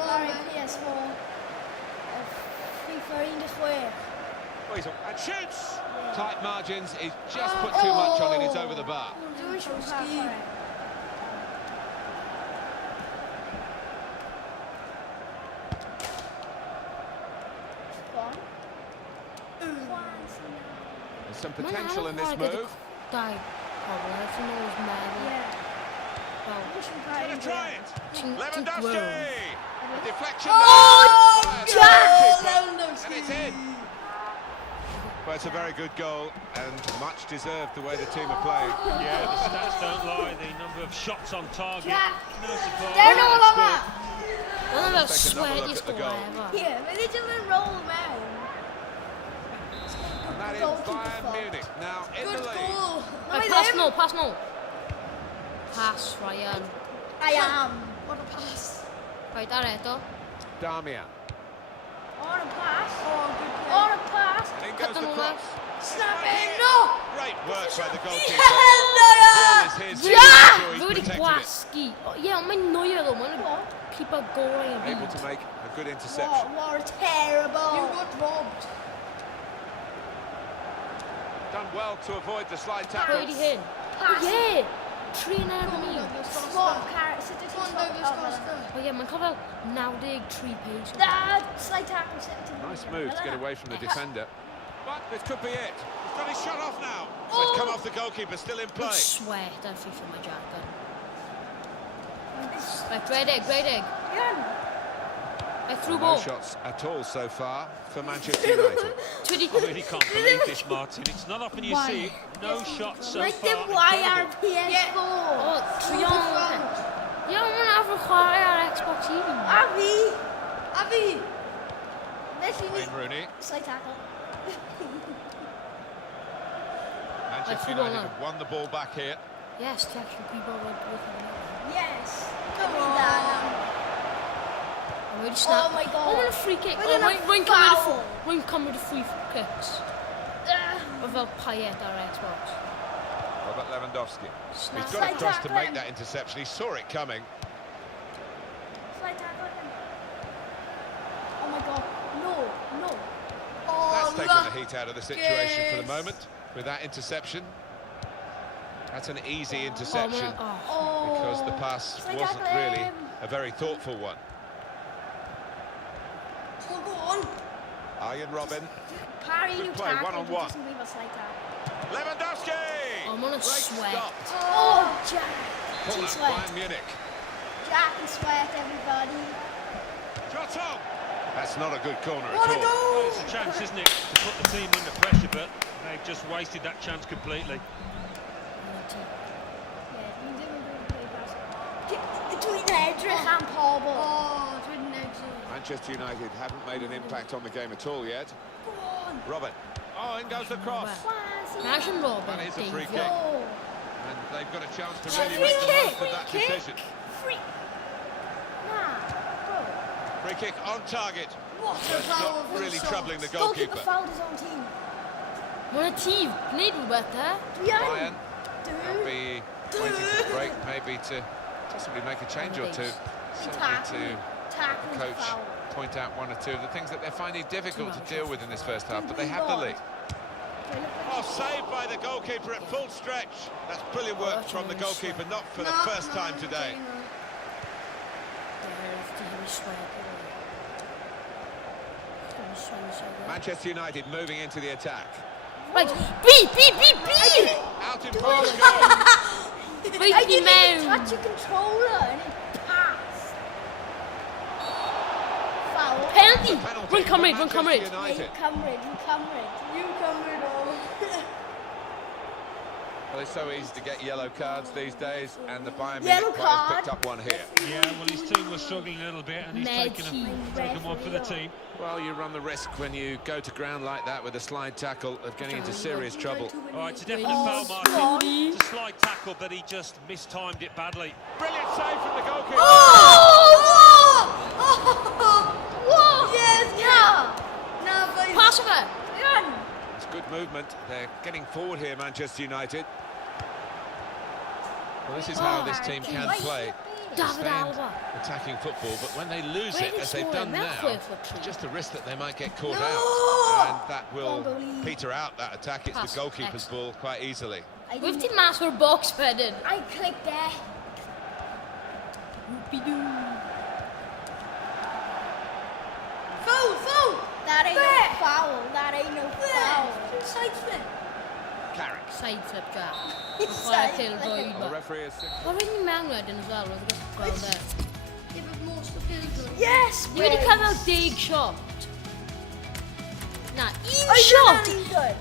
PS4. FIFA 21. And shoots! Tight margins, he's just put too much on it, it's over the bar. There's some potential in this move. Die. Gonna try it. Lewandowski. A deflection. And it's in. Well, it's a very good goal and much deserved the way the team are playing. Yeah, the stats don't lie. The number of shots on target. No surprise. Don't know about that. One of the Let's take another look sweatiest at the goal goal. ever. Yeah, but they just roll them out. And that is Bayern Munich now in the lead. Right, pass no. Pass, Ryan. I am. What a pass. Right, Areto. Damian. On a pass. On a pass. And in Cut goes them the all cross. Snap it. No. Great work by the goalkeeper. Yeah. Ball is his. Yeah! He's Very protected it. gwaski. Yeah, mae'n neuer though, mae'n keep a going a Able bit. to make a good interception. What a terrible. You got robbed. Done well to avoid the slide tackle. Pwy di hyn? Yeah! 3 na ni. Swap carrot. Sit it on O ie, mae'n cael fel 93 pace. That slide tackle. Nice move to get away from the defender. But this could be it. He's got his shot off now. Oh. It's come off the goalkeeper, still in play. Good sweat ar FIFA my jacket. Right, great egg. Right, through No ball. shots at all so far for Manchester United. I really can't believe this, Martin. It's not often you see it. No shots so Like the far. wire Incredible. PS4. O, triong. Ie, mae'n afro chwarae ar Xbox One. Avi. Wayne Rooney. Slide tackle. Manchester football United now. have won the ball back here. Yes, ti actually people like looking at it. Yes. Come on. I'm already snapped. Oh my God. Oh, mae'n free kick. We're gonna foul. Rwy'n cymryd y free kicks. O fel Payet ar Xbox. Robert Lewandowski. Snap. He's got across to tackle make him. that interception. He saw it coming. Slide tackle him. Oh my God. No. That's Oh, taken the heat out of the situation for the moment with that interception. That's an easy interception because the pass Slide wasn't tackle really him. a very thoughtful one. Go on. Arjen Robben. Parry, Good you play, tackle. one-on-one. Doesn't leave us like that. Lewandowski! I'm on a Great sweat. stop. Oh, Jack. Pulled out Sweat. Bayern Munich. Jack and Sweat, everybody. Jota! That's not a good corner What a at all. goal! Well, it's a chance, isn't it, to put the team under pressure, but they've just wasted that chance completely. Ham Paul. Oh, didn't Manchester United haven't made an impact on the game at all yet. Go on. Robin. Oh, in goes the cross. Imagine Robin. That is a free David. kick. Oh. And they've got a chance to Free really make the most kick. of that Free kick. decision. Free. Nah, bro. Free kick on target. What a That's not powerful really shot. troubling the Goalkeeper goalkeeper. fouled his own team. Mae'n y tîm. Gwneud rhywbeth e. Bayern will be waiting for the break, maybe to possibly make a change or two. Certainly to Tackle the coach foul. point out one or two of the things that they're finding difficult to deal with in this first half, but they have the lead. Oh, saved by the goalkeeper at full stretch. That's brilliant work from the goalkeeper, not for the first time today. Manchester United moving into the attack. Right, B! Out in front of the goal. Right, I ni didn't even mewn. touch your controller and it passed. Foul. Penalty! Penalty Rwy'n for cymryd. Manchester Yeah, United. you cumbered. Well, it's so easy to get yellow cards these days, and the Bayern Yellow Munich players card. picked up one here. Yeah, well, his team was struggling a little bit, and he's taken one for the team. Well, you run the risk when you go to ground like that with a slide tackle of getting into serious trouble. All right, it's a definite foul, Martin. It's a slight tackle, but he just mistimed it badly. Brilliant save from the goalkeeper. Oh! Whoa! Yes, yeah. No, but Pass of it. It's good movement. They're getting forward here, Manchester United. Well, this is how this team can play. David Sustained Alaba. attacking football, but when they lose Where it, did as they've Smalling done make now, way for it's three? just a risk that they might get caught No! out, and that will Unbelievable. peter out that attack. It's Pass. the goalkeeper's ball quite easily. We've the master box wedyn. I clicked there. Whoopie-doo. Foul! That ain't no foul. That ain't no foul. Side flip. Carrick. Side flip Jack. Side Chwarae pêl flip. The drwyddo. referee has signalled. Wel, rydyn ni mewn wedyn as well, oedd y gweld e. Yes, Ni wedi cael 10 shot. Na, un I shot! good.